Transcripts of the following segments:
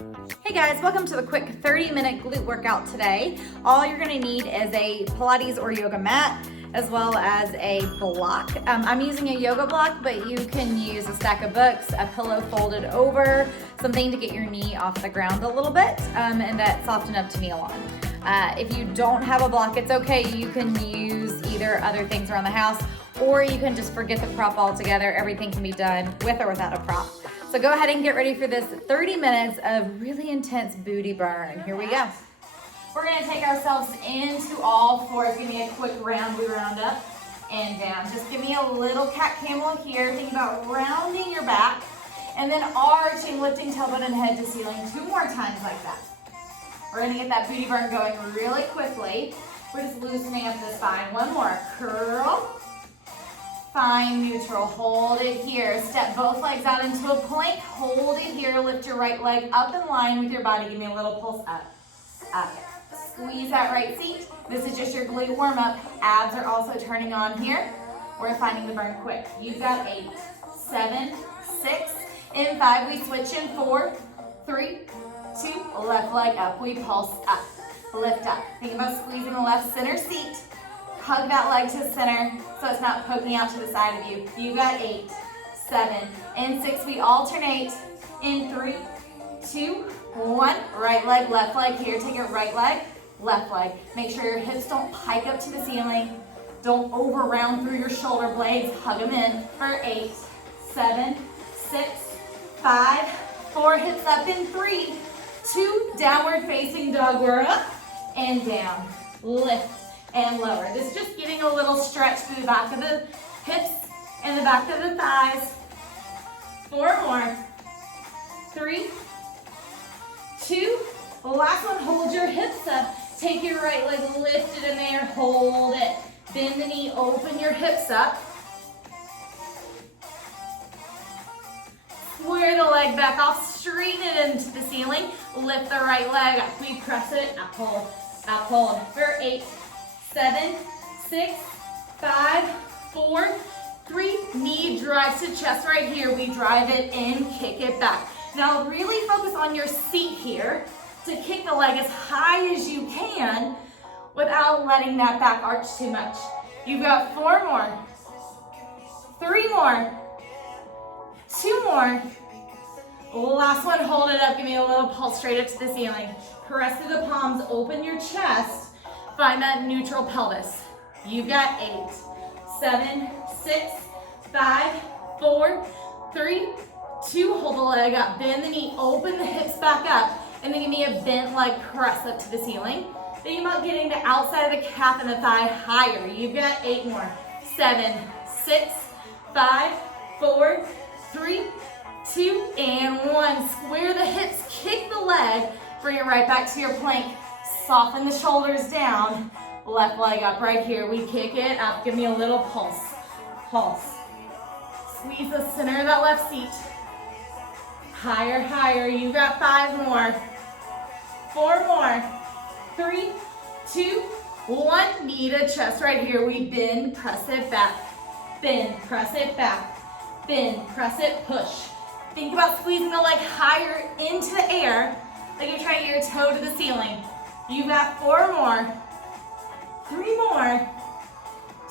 Hey guys, welcome to the quick 30-minute glute workout today. All you're gonna need is a Pilates or yoga mat, as well as a block. I'm using a yoga block, but you can use a stack of books, a pillow folded over, something to get your knee off the ground a little bit, and that's soft enough to kneel on. If you don't have a block, it's okay. You can use either other things around the house, or you can just forget the prop altogether. Everything can be done with or without a prop. So go ahead and get ready for this 30 minutes of really intense booty burn. Here we go. We're gonna take ourselves into all fours. Give me a quick round up and down. Just give me a little cat camel here. Think about rounding your back and then arching, lifting tailbone and head to ceiling 2 more times like that. We're gonna get that booty burn going really quickly. We're just loosening up the spine. 1 more, curl. Find neutral, hold it here. Step both legs out into a plank, hold it here. Lift your right leg up in line with your body. Give me a little pulse up, up. Squeeze that right seat. This is just your glute warm up. Abs are also turning on here. We're finding the burn quick. You've got 8, 7, 6, in 5. We switch in 4, 3, 2, left leg up. We pulse up, lift up. Think about squeezing the left center seat. Hug that leg to center so it's not poking out to the side of you. You got 8, 7, and 6. We alternate in 3, 2, 1. Right leg, left leg. Here, take your right leg, left leg. Make sure your hips don't pike up to the ceiling. Don't over round through your shoulder blades. Hug them in for 8, 7, 6, 5, 4. Hips up in 3, 2. Downward facing dog. We're up and down. Lift and lower. This is just getting a little stretch through the back of the hips and the back of the thighs. 4 more. 3, 2. Last one, hold your hips up. Take your right leg, lift it in there, hold it. Bend the knee, open your hips up. Square the leg back off, straighten it into the ceiling. Lift the right leg up. We press it, up, hold. For 8, 7, 6, 5, 4, 3. Knee drives to chest right here. We drive it in, kick it back. Now really focus on your seat here to kick the leg as high as you can without letting that back arch too much. You've got 4 more, 3 more, 2 more. Last one, hold it up. Give me a little pulse straight up to the ceiling. Press through the palms, open your chest. Find that neutral pelvis. You've got 8, 7, 6, 5, 4, 3, 2. Hold the leg up, bend the knee, open the hips back up, and then give me a bent leg press up to the ceiling. Think about getting the outside of the calf and the thigh higher. You've got 8 more. 7, 6, 5, 4, 3, 2, and 1. Square the hips, kick the leg, bring it right back to your plank. Soften the shoulders down. Left leg up right here. We kick it up. Give me a little pulse. Pulse. Squeeze the center of that left seat. Higher, higher. You've got 5 more. 4 more. 3, 2, 1. Knee to chest right here. We bend, press it back. Bend, press it back. Bend, press it, push. Think about squeezing the leg higher into the air, like you're trying to get your toe to the ceiling. You've got 4 more, 3 more,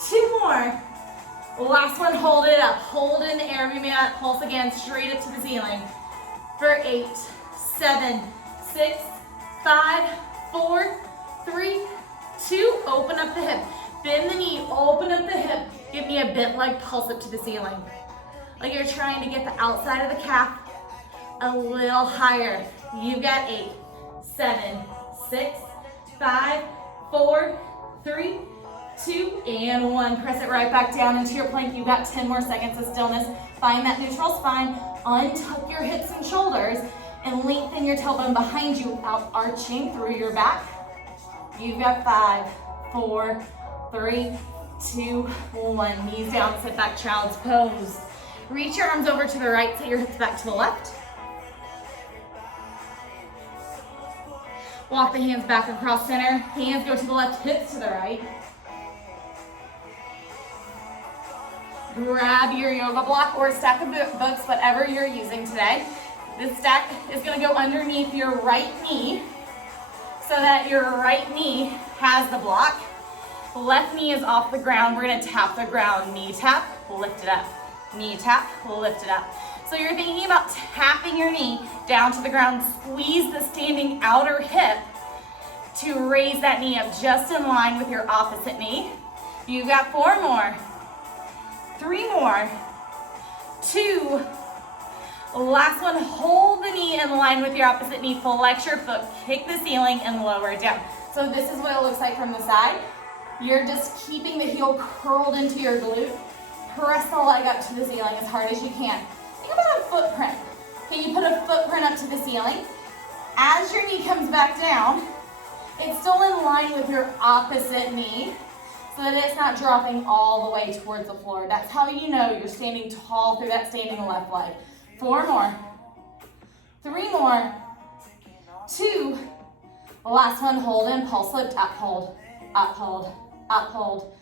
2 more. Last one, hold it up. Hold it in the air. Give me that pulse again, straight up to the ceiling. For 8, 7, 6, 5, 4, 3, 2. Open up the hip. Bend the knee, open up the hip. Give me a bent leg pulse up to the ceiling. Like you're trying to get the outside of the calf a little higher. You've got 8, 7, 6, 5, 4, 3, 2, and 1. Press it right back down into your plank. You've got 10 more seconds of stillness. Find that neutral spine. Untuck your hips and shoulders and lengthen your tailbone behind you without arching through your back. You've got 5, 4, 3, 2, 1. Knees down, sit back, child's pose. Reach your arms over to the right, set your hips back to the left. Walk the hands back across center. Hands go to the left, hips to the right. Grab your yoga block or stack of books, whatever you're using today. This stack is gonna go underneath your right knee so that your right knee has the block. Left knee is off the ground. We're gonna tap the ground. Knee tap, lift it up. Knee tap, lift it up. So you're thinking about tapping your knee down to the ground. Squeeze the standing outer hip to raise that knee up just in line with your opposite knee. You've got 4 more. 3 more. 2. Last one, hold the knee in line with your opposite knee. Flex your foot, kick the ceiling, and lower it down. So this is what it looks like from the side. You're just keeping the heel curled into your glute. Press the leg up to the ceiling as hard as you can. Think about a footprint. Can you put a footprint up to the ceiling? As your knee comes back down, it's still in line with your opposite knee so that it's not dropping all the way towards the floor. That's how you know you're standing tall through that standing left leg. 4 more. 3 more. 2. Last one, hold in, pulse lift, up, hold, up, hold, up, hold.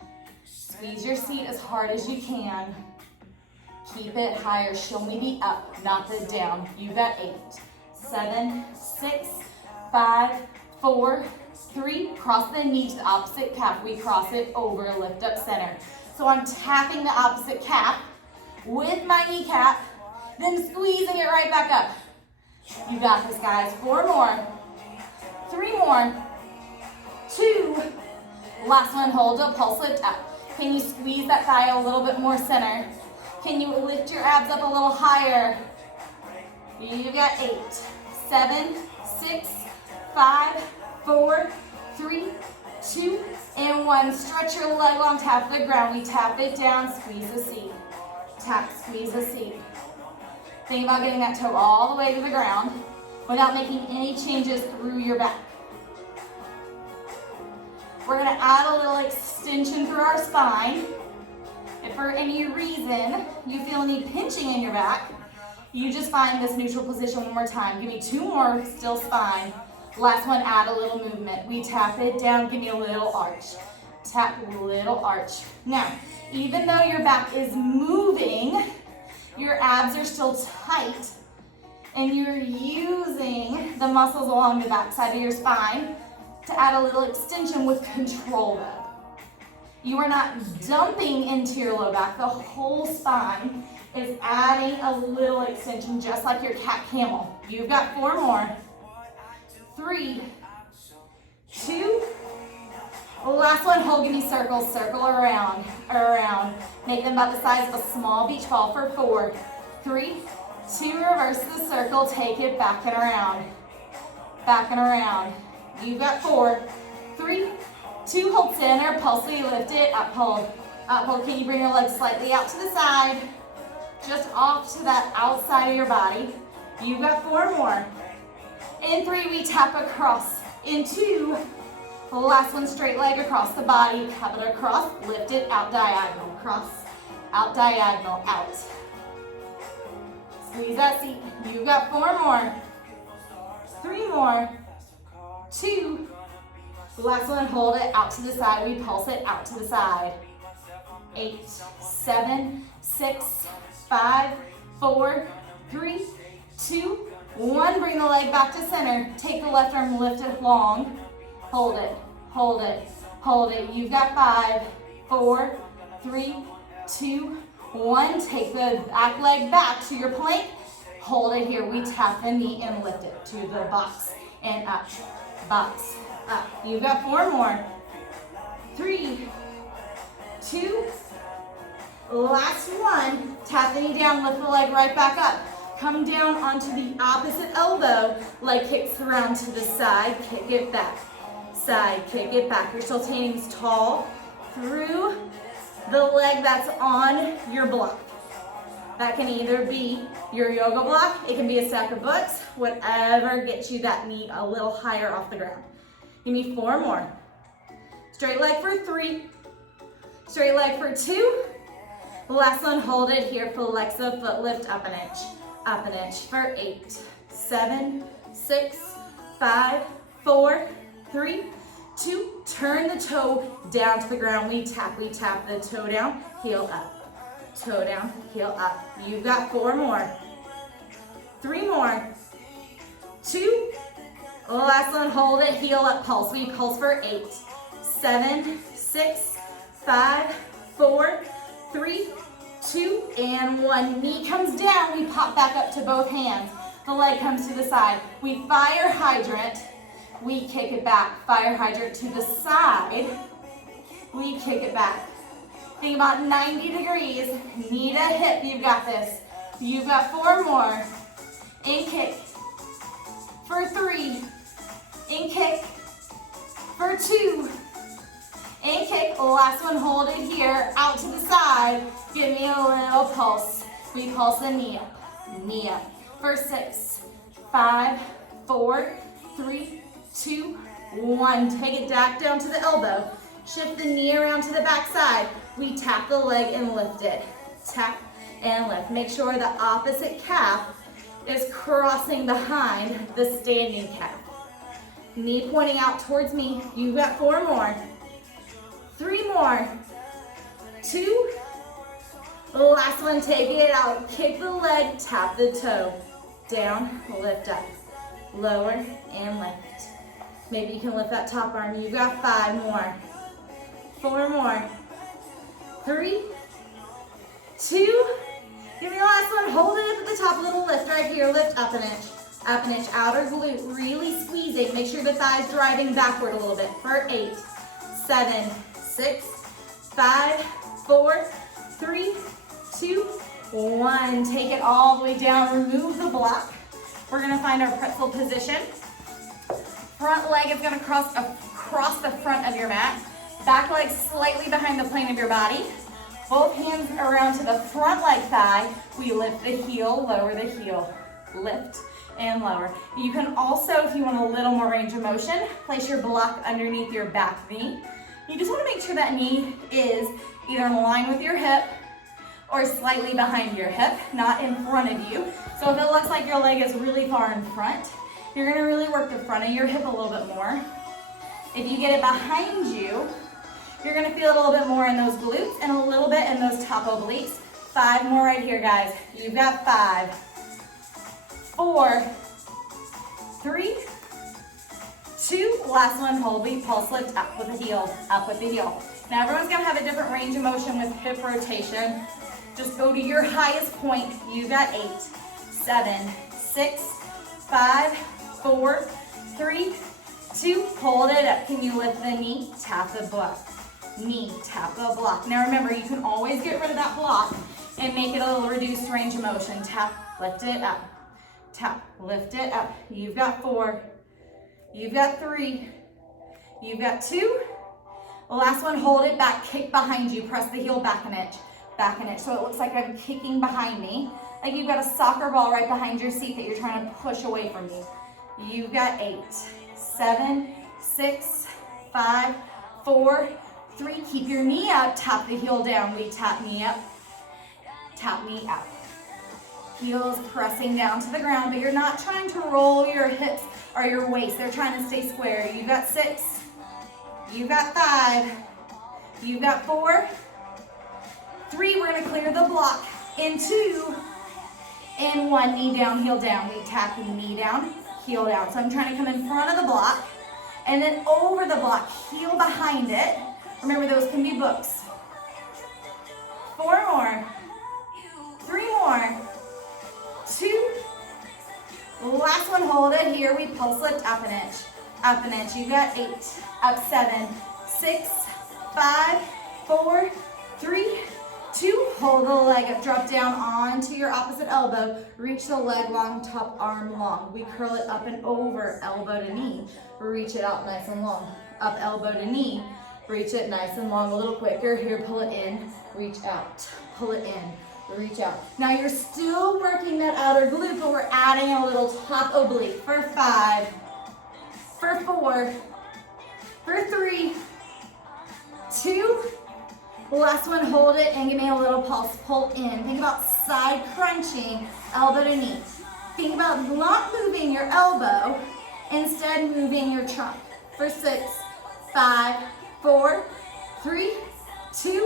Squeeze your seat as hard as you can. Keep it higher. Show me the up, not the down. You got 8, 7, 6, 5, 4, 3. Cross the knee to the opposite calf. We cross it over, lift up center. So I'm tapping the opposite calf with my kneecap, then squeezing it right back up. You got this, guys. 4 more. 3 more. 2. Last one, hold up, pulse lift up. Can you squeeze that thigh a little bit more center? Can you lift your abs up a little higher? You got 8, 7, 6, 5, 4, 3, 2, and 1. Stretch your leg long, tap the ground. We tap it down, squeeze the seat. Tap, squeeze the seat. Think about getting that toe all the way to the ground without making any changes through your back. We're gonna add a little extension through our spine. If for any reason you feel any pinching in your back, you just find this neutral position one more time. Give me 2 more, still spine. Last one, add a little movement. We tap it down, give me a little arch. Tap, little arch. Now, even though your back is moving, your abs are still tight, and you're using the muscles along the back side of your spine to add a little extension with control though. You are not dumping into your low back. The whole spine is adding a little extension, just like your cat camel. You've got 4 more. 3, 2, last one, hold, give me circles, circle around, around. Make them about the size of a small beach ball for 4, 3, 2, reverse the circle, take it back and around, back and around. You've got 4, 3, 2, hold center, pulsely lift it, up, hold. Up, hold. Can you bring your legs slightly out to the side, just off to that outside of your body. You've got 4 more. In 3, we tap across. In 2, last one, straight leg across the body, tap it across, lift it, out diagonal, cross, out diagonal, out. Squeeze that seat. You've got 4 more. 3 more. 2. Last one, hold it out to the side. We pulse it out to the side. 8, 7, 6, 5, 4, 3, 2, 1. Bring the leg back to center. Take the left arm, lift it long. Hold it, hold it, hold it. You've got 5, 4, 3, 2, 1. Take the back leg back to your plank. Hold it here. We tap the knee and lift it to the box and up, box, up. You've got 4 more. 3, 2, last one. Tap the knee down, lift the leg right back up. Come down onto the opposite elbow. Leg kicks around to the side, kick it back. Side, kick it back. You're still standing tall through the leg that's on your block. That can either be your yoga block, it can be a stack of books, whatever gets you that knee a little higher off the ground. Give me 4 more. Straight leg for 3, straight leg for 2. Last one, hold it here, flex the foot, lift up an inch for 8, 7, 6, 5, 4, 3, 2, turn the toe down to the ground. We tap the toe down, heel up, toe down, heel up. You've got 4 more. 3 more. 2. Last one, hold it, heel up, pulse. We pulse for 8, 7, 6, 5, 4, 3, 2, and 1. Knee comes down, we pop back up to both hands. The leg comes to the side. We fire hydrant, we kick it back. Fire hydrant to the side, we kick it back. Think about 90 degrees, knee to hip, you've got this. You've got 4 more. And kick for 3. And kick for 2. And kick. Last one, hold it here. Out to the side. Give me a little pulse. We pulse the knee up. Knee up. For 6, 5, 4, 3, 2, 1. Take it back down to the elbow. Shift the knee around to the back side. We tap the leg and lift it. Tap and lift. Make sure the opposite calf is crossing behind the standing calf. Knee pointing out towards me. You've got 4 more. 3 more. 2. Last one, take it out. Kick the leg, tap the toe. Down, lift up. Lower and lift. Maybe you can lift that top arm. You've got 5 more. 4 more. 3, 2. Give me the last one. Hold it at the top. Little lift right here. Lift up an inch. Up an inch. Outer glute. Really squeeze it. Make sure the thigh's driving backward a little bit. For 8, 7, 6, 5, 4, 3, 2, 1. Take it all the way down. Remove the block. We're going to find our pretzel position. Front leg is going to cross across the front of your mat. Back leg slightly behind the plane of your body. Both hands around to the front leg thigh. We lift the heel, lower the heel. Lift and lower. You can also, if you want a little more range of motion, place your block underneath your back knee. You just want to make sure that knee is either in line with your hip or slightly behind your hip, not in front of you. So if it looks like your leg is really far in front, you're going to really work the front of your hip a little bit more. If you get it behind you, you're going to feel a little bit more in those glutes and a little bit in those top obliques. 5 more right here, guys. You've got 5, 4, 3, 2. Last one, hold. We pulse lift up with the heel, up with the heel. Now everyone's going to have a different range of motion with hip rotation. Just go to your highest point. You've got 8, 7, 6, 5, 4, 3, 2. Hold it up. Can you lift the knee? Tap the block. Knee, tap the block. Now remember, you can always get rid of that block and make it a little reduced range of motion. Tap, lift it up. Tap, lift it up. You've got 4. You've got 3. You've got 2. The last one, hold it back, kick behind you. Press the heel back an inch. Back an inch. So it looks like I'm kicking behind me. Like you've got a soccer ball right behind your seat that you're trying to push away from you. You've got 8, 7, 6, 5, 4, 3. Keep your knee up. Tap the heel down. We tap knee up. Tap knee out. Heels pressing down to the ground, but you're not trying to roll your hips or your waist. They're trying to stay square. You've got 6. You've got 5. You've got 4. 3. We're going to clear the block. In 2. And 1. Knee down, heel down. We tap the knee down, heel down. So I'm trying to come in front of the block and then over the block, heel behind it. Remember, those can be books. 4 more. 3 more. 2. Last one, hold it here. We pulse lift up an inch. Up an inch. You've got 8. Up 7, 6, 5, 4, 3, 2. Hold the leg up. Drop down onto your opposite elbow. Reach the leg long, top arm long. We curl it up and over, elbow to knee. Reach it out nice and long. Up elbow to knee. Reach it nice and long, a little quicker. Here, pull it in, reach out. Pull it in, reach out. Now you're still working that outer glute, but we're adding a little top oblique. For 5, for 4, for 3, 2. Last one, hold it and give me a little pulse. Pull in. Think about side crunching, elbow to knee. Think about not moving your elbow, instead moving your trunk. For 6, 5, 4, 3, 2,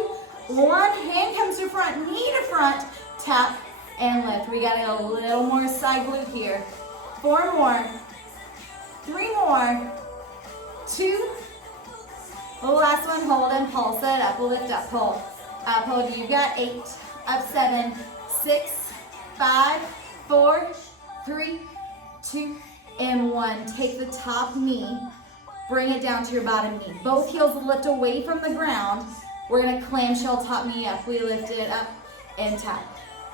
1. Hand comes to front, knee to front, tap and lift. We gotta go a little more side glute here. 4 more, 3 more, 2, last one, hold and pulse it up, lift up, hold. Up, hold, you got 8, up 7, 6, 5, 4, 3, 2, and 1. Take the top knee, bring it down to your bottom knee. Both heels lift away from the ground. We're gonna clamshell top knee up. We lift it up and tap,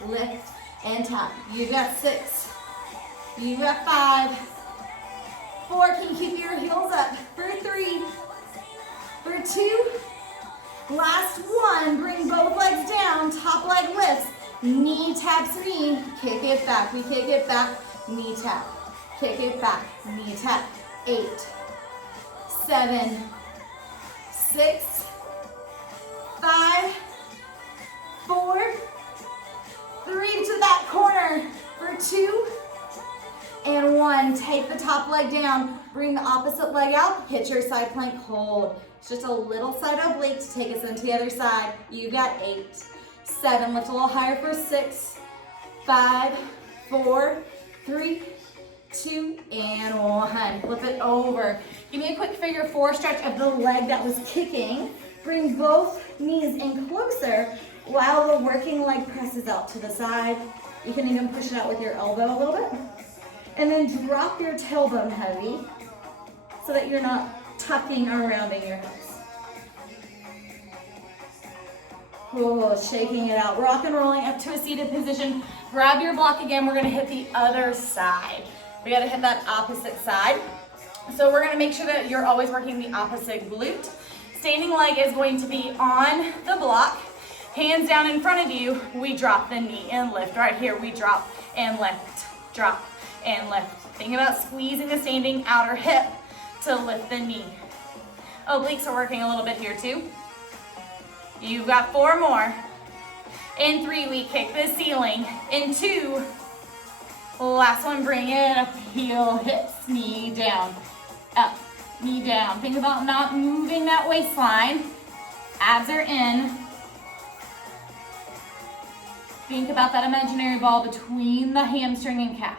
lift and tap. You've got 6, you've got 5, 4, can you keep your heels up? For 3, for 2, last 1, bring both legs down, top leg lifts, knee taps knee, kick it back, we kick it back, knee tap, kick it back, knee tap, 8, 7, 6, 5, 4, 3 to that corner, for 2, and 1. Take the top leg down, bring the opposite leg out, hit your side plank, hold. It's just a little side oblique to take us into the other side. You got 8, 7, lift a little higher for 6, 5, 4, 3, 2, and 1. Flip it over. Give me a quick figure 4 stretch of the leg that was kicking. Bring both knees in closer while the working leg presses out to the side. You can even push it out with your elbow a little bit. And then drop your tailbone heavy so that you're not tucking or rounding your hips. Oh, shaking it out. Rock and rolling up to a seated position. Grab your block again. We're gonna hit the other side. We gotta hit that opposite side. So we're gonna make sure that you're always working the opposite glute. Standing leg is going to be on the block. Hands down in front of you. We drop the knee and lift. Right here, we drop and lift. Drop and lift. Think about squeezing the standing outer hip to lift the knee. Obliques are working a little bit here too. You've got 4 more. In 3, we kick the ceiling. In 2, last one, bring it up, heel, hips, knee down, up, knee down. Think about not moving that waistline. Abs are in. Think about that imaginary ball between the hamstring and calf.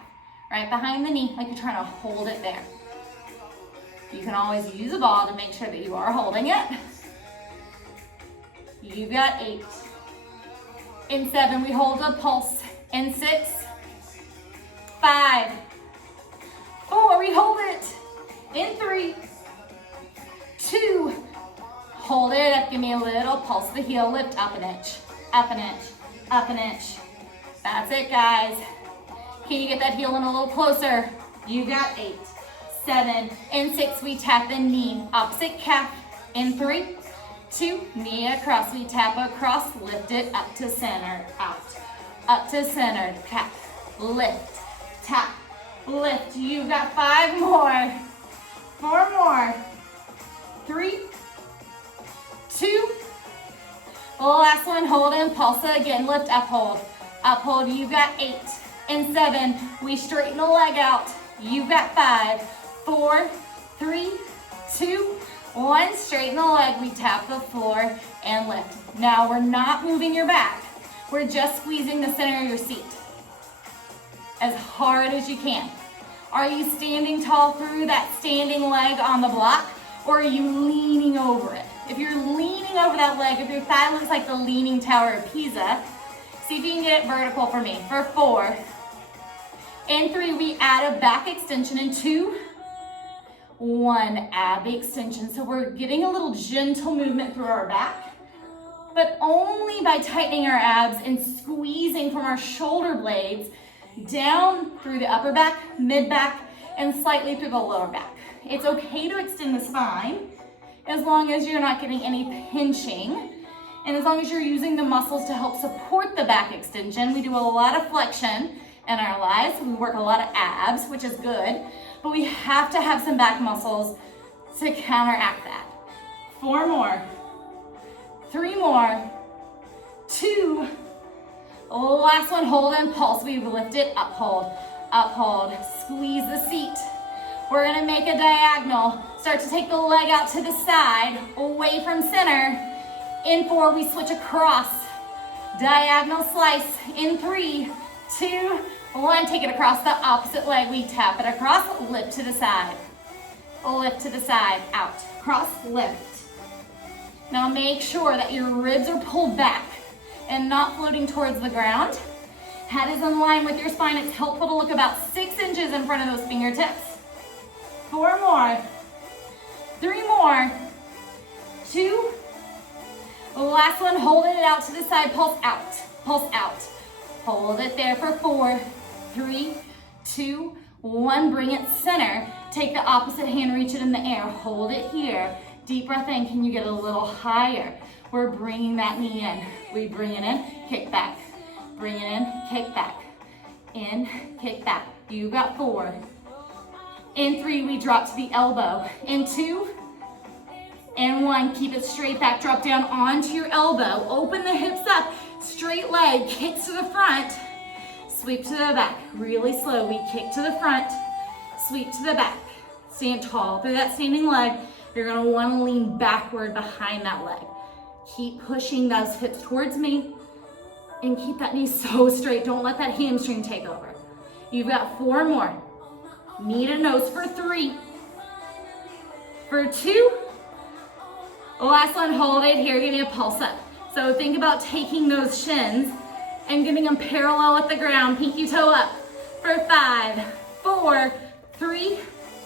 Right behind the knee, like you're trying to hold it there. You can always use a ball to make sure that you are holding it. You've got 8. In 7, we hold a pulse. In 6, 5, 4, we hold it. In 3, 2, hold it up, give me a little pulse. The heel, lift up an inch, up an inch, up an inch. That's it, guys. Can you get that heel in a little closer? You got 8, 7, in 6, we tap the knee, opposite calf. In 3, 2, knee across, we tap across, lift it up to center, out, up to center, calf, lift, tap, lift. You've got 5 more, 4 more, 3, 2, last one, hold and pulse again, lift, uphold, uphold. You've got 8. In 7, we straighten the leg out. You've got 5, 4, 3, 2, 1. Straighten the leg. We tap the floor and lift. Now we're not moving your back. We're just squeezing the center of your seat as hard as you can. Are you standing tall through that standing leg on the block, or are you leaning over it? If you're leaning over that leg, if your thigh looks like the Leaning Tower of Pisa, see if you can get it vertical for me. For 4. In 3, we add a back extension. In 2, 1, add the extension. So we're getting a little gentle movement through our back, but only by tightening our abs and squeezing from our shoulder blades down through the upper back, mid back, and slightly through the lower back. It's okay to extend the spine as long as you're not getting any pinching, and as long as you're using the muscles to help support the back extension. We do a lot of flexion in our lives. We work a lot of abs, which is good, but we have to have some back muscles to counteract that. 4 more, 3 more, 2, last one, hold and pulse. We lift it, uphold, uphold, squeeze the seat. We're gonna make a diagonal. Start to take the leg out to the side, away from center. In 4, we switch across. Diagonal slice. In 3, 2, 1. Take it across the opposite leg. We tap it across, lift to the side. Lift to the side, out, cross, lift. Now make sure that your ribs are pulled back and not floating towards the ground. Head is in line with your spine. It's helpful to look about 6 inches in front of those fingertips. 4 more, 3 more, 2. Last one, holding it out to the side, pulse out, pulse out. Hold it there for 4, 3, 2, 1. Bring it center. Take the opposite hand, reach it in the air. Hold it here. Deep breath in. Can you get a little higher? We're bringing that knee in. We bring it in, kick back. Bring it in, kick back. In, kick back. You got 4. In 3, we drop to the elbow. In 2, and 1. Keep it straight back. Drop down onto your elbow. Open the hips up. Straight leg, kicks to the front. Sweep to the back. Really slow. We kick to the front. Sweep to the back. Stand tall through that standing leg. You're going to want to lean backward behind that leg. Keep pushing those hips towards me and keep that knee so straight. Don't let that hamstring take over. You've got 4 more. Knee to nose for 3. For 2. Last one, hold it here. Give me a pulse up. So think about taking those shins and getting them parallel with the ground. Pinky toe up. For 5, 4, 3,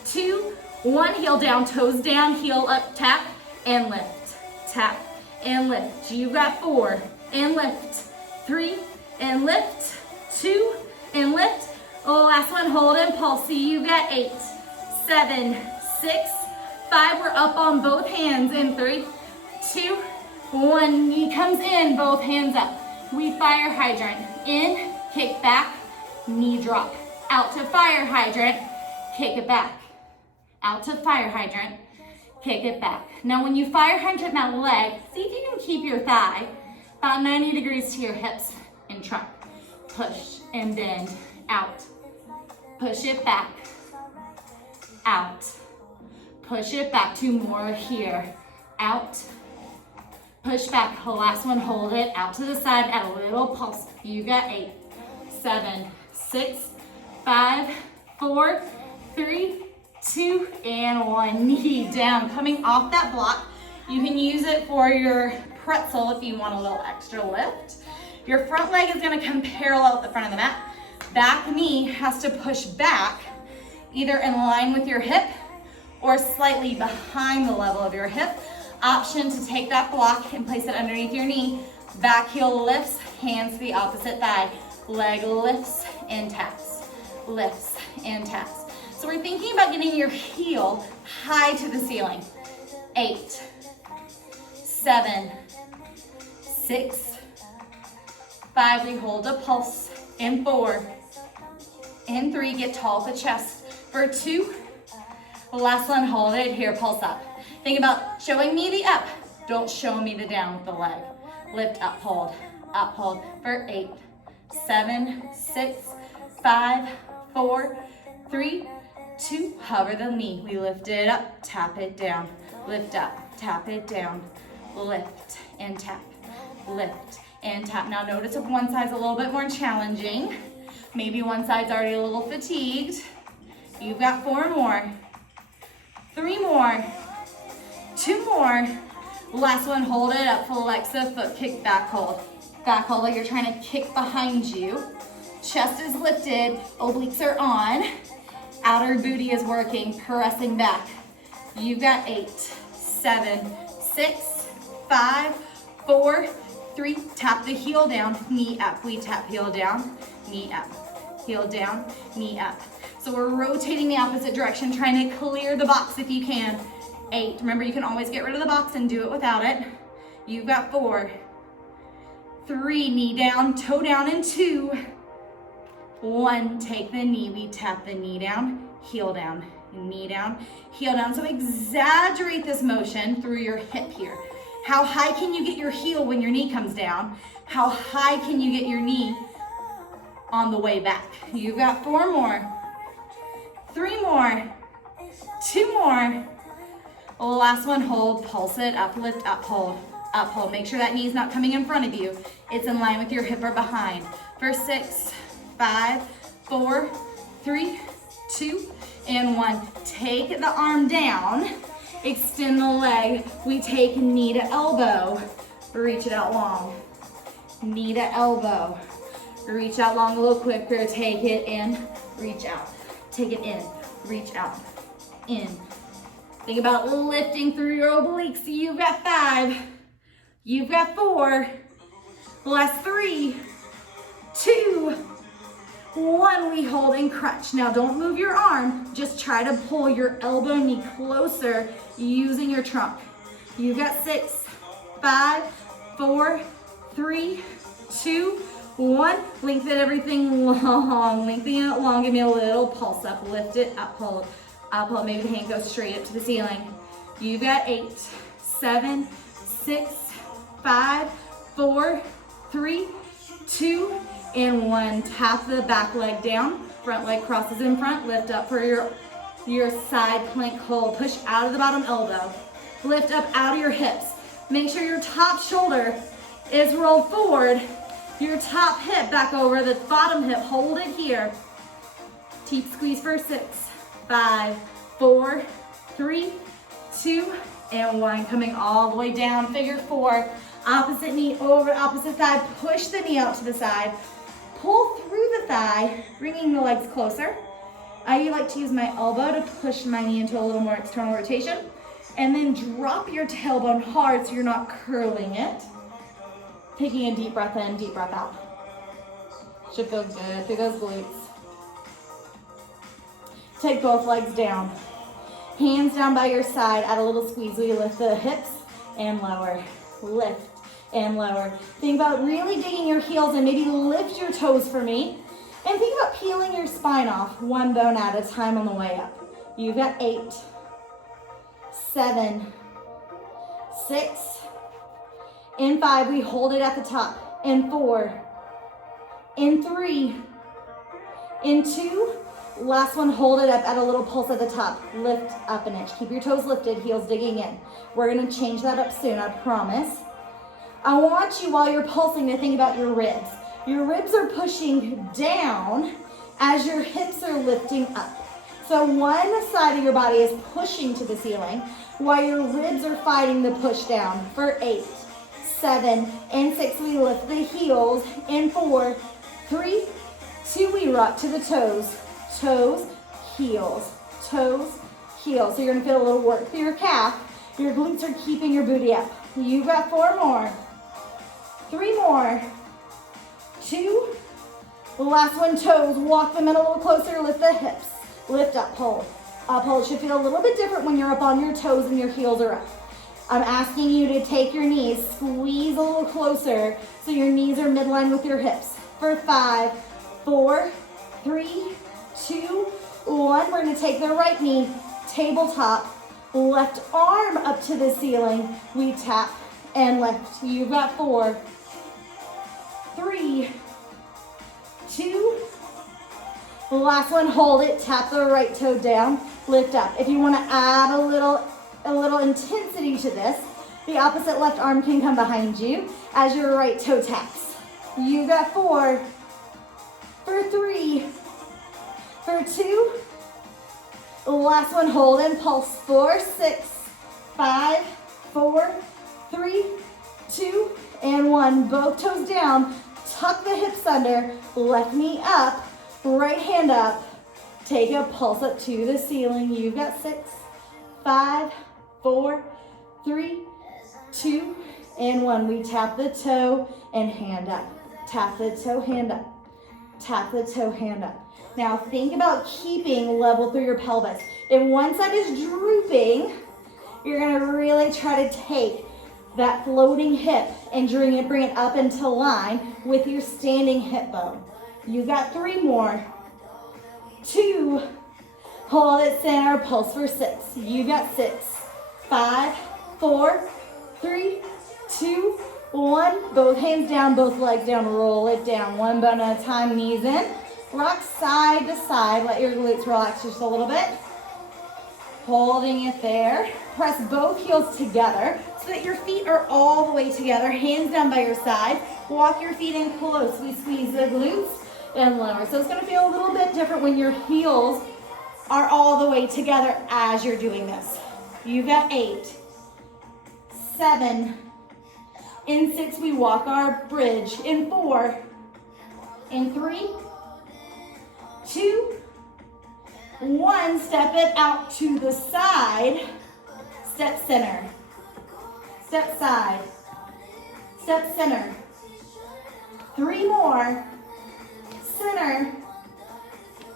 2, 1. Heel down, toes down, heel up, tap, and lift. Tap, and lift. You've got 4, and lift. 3, and lift. 2, and lift. Last one, hold and pulse. See, you got 8, 7, 6, 5. We're up on both hands in 3, 2, 1. Knee comes in, both hands up. We fire hydrant. In, kick back, knee drop. Out to fire hydrant, kick it back. Out to fire hydrant, kick it back. Now when you fire hydrant that leg, see if you can keep your thigh about 90 degrees to your hips and try. Push and bend, out. Push it back, out. Push it back, 2 more here, out. Push back, the last one, hold it, out to the side, add a little pulse. You got 8, 7, 6, 5, 4, 3, 2, and 1. Knee down, coming off that block. You can use it for your pretzel if you want a little extra lift. Your front leg is gonna come parallel with the front of the mat. Back knee has to push back, either in line with your hip or slightly behind the level of your hip. Option to take that block and place it underneath your knee. Back heel lifts, hands to the opposite thigh. Leg lifts and taps, lifts and taps. So we're thinking about getting your heel high to the ceiling. 8, 7, 6, 5, we hold a pulse. In 4, in 3, get tall at the chest. For 2, last one, hold it here, pulse up. Think about showing me the up. Don't show me the down with the leg. Lift, up, hold for 8, 7, 6, 5, 4, 3, 2, hover the knee. We lift it up, tap it down. Lift up, tap it down. Lift and tap, lift and tap. Now notice if one side's a little bit more challenging, maybe one side's already a little fatigued. You've got 4 more, 3 more, 2 more. Last one, hold it up, flex the foot, kick back hold. Back hold like you're trying to kick behind you. Chest is lifted, obliques are on. Outer booty is working, pressing back. You've got 8, 7, 6, 5, 4, 3. Tap the heel down, knee up. We tap heel down, knee up. Heel down, knee up. So we're rotating the opposite direction, trying to clear the box if you can. 8, remember you can always get rid of the box and do it without it. You've got 4, 3, knee down, toe down in 2, 1, take the knee, we tap the knee down, heel down, knee down, heel down. So exaggerate this motion through your hip here. How high can you get your heel when your knee comes down? How high can you get your knee on the way back? You've got 4 more, 3 more, 2 more. Last one, hold, pulse it, up, lift, up, hold, up, hold. Make sure that knee's not coming in front of you. It's in line with your hip or behind. For 6, 5, 4, 3, 2, and 1. Take the arm down, extend the leg. We take knee to elbow, reach it out long. Knee to elbow, reach out long a little quicker. Take it in, reach out. Take it in, reach out, in. Think about lifting through your obliques. You've got 5, you've got 4, last 3, 2, 1. We hold and crunch. Now don't move your arm, just try to pull your elbow knee closer using your trunk. You've got 6, 5, 4, 3, 2, 1. Lengthen everything long, lengthen it long. Give me a little pulse up, lift it, up, hold. Up, hold. Maybe the hand goes straight up to the ceiling. You've got 8, 7, 6, 5, 4, 3, 2, and 1. Tap the back leg down. Front leg crosses in front. Lift up for your side plank hold. Push out of the bottom elbow. Lift up out of your hips. Make sure your top shoulder is rolled forward. Your top hip back over the bottom hip. Hold it here. Deep squeeze for 6, 5, 4, 3, 2, and 1. Coming all the way down, figure 4. Opposite knee over opposite thigh. Push the knee out to the side. Pull through the thigh, bringing the legs closer. I like to use my elbow to push my knee into a little more external rotation. And then drop your tailbone hard so you're not curling it. Taking a deep breath in, deep breath out. Should feel good through those glutes. Take both legs down. Hands down by your side, add a little squeeze. We lift the hips and lower. Lift and lower. Think about really digging your heels and maybe lift your toes for me. And think about peeling your spine off, one bone at a time on the way up. You've got 8, 7, 6, in 5, we hold it at the top. In 4, in 3, in 2, last one, hold it up at a little pulse at the top. Lift up an inch. Keep your toes lifted, heels digging in. We're gonna change that up soon, I promise. I want you, while you're pulsing, to think about your ribs. Your ribs are pushing down as your hips are lifting up. So one side of your body is pushing to the ceiling while your ribs are fighting the push down. For 8, 7, and 6, we lift the heels. In 4, 3, 2, we rock to the toes. Toes, heels, toes, heels. So you're gonna feel a little work through your calf. Your glutes are keeping your booty up. You've got 4 more, 3 more, 2, the last one, toes. Walk them in a little closer, lift the hips. Lift up, hold. Up, hold. Should feel a little bit different when you're up on your toes and your heels are up. I'm asking you to take your knees, squeeze a little closer so your knees are midline with your hips. For 5, 4, 3, 2, 1. We're gonna take the right knee, tabletop, left arm up to the ceiling. We tap and lift. You've got 4, 3, 2, the last one, hold it, tap the right toe down, lift up. If you want to add a little intensity to this, the opposite left arm can come behind you as your right toe taps. You got 4, for 3, for 2, the last one, hold and pulse. 4, 6, 5, 4, 3, 2, and 1. Both toes down, tuck the hips under, left knee up, right hand up, take a pulse up to the ceiling. You've got 6, 5, 4, 3, 2, and 1. We tap the toe and hand up. Tap the toe, hand up. Tap the toe, hand up. Now think about keeping level through your pelvis. If one side is drooping, you're gonna really try to take that floating hip and bring it up into line with your standing hip bone. You got 3 more, 2, hold it center, pulse for 6. You got 6, 5, 4, 3, 2, 1. Both hands down, both legs down, roll it down. One bone at a time, knees in. Rock side to side, let your glutes relax just a little bit. Holding it there. Press both heels together so that your feet are all the way together, hands down by your side. Walk your feet in close. We squeeze the glutes. and lower. So it's gonna feel a little bit different when your heels are all the way together as you're doing this. You've got 8, 7, in 6, we walk our bridge. In 4, in 3, 2, 1, step it out to the side, step center, step side, step center. 3 more, center,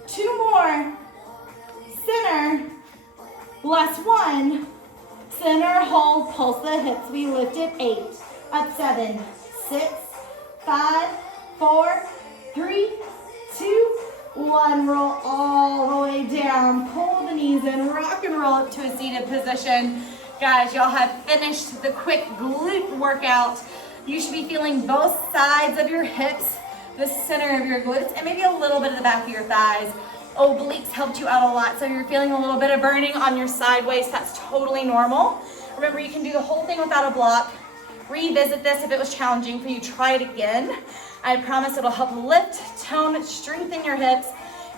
2 more, center, last 1, center, hold, pulse the hips. We lift it, 8, up 7, 6, 5, 4, 3, 2, 1. Roll all the way down. Pull the knees in, rock and roll up to a seated position. Guys, y'all have finished the quick glute workout. You should be feeling both sides of your hips, the center of your glutes, and maybe a little bit of the back of your thighs. Obliques helped you out a lot, so you're feeling a little bit of burning on your side waist. That's totally normal. Remember, you can do the whole thing without a block. Revisit this if it was challenging for you. Try it again. I promise it'll help lift, tone, strengthen your hips,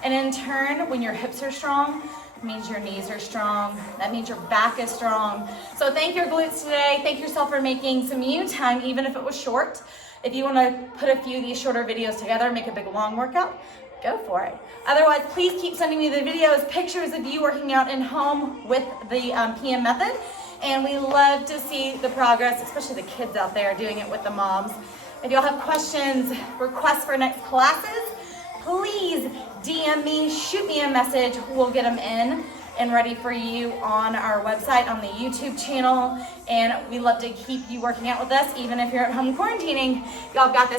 and in turn, when your hips are strong, it means your knees are strong. That means your back is strong. So thank your glutes today. Thank yourself for making some you time, even if it was short. If you want to put a few of these shorter videos together, make a big long workout, go for it. Otherwise, please keep sending me the videos, pictures of you working out in home with the PM method. And we love to see the progress, especially the kids out there doing it with the moms. If y'all have questions, requests for next classes, please DM me, shoot me a message. We'll get them in and ready for you on our website, on the YouTube channel. And we love to keep you working out with us, even if you're at home quarantining. Y'all got this.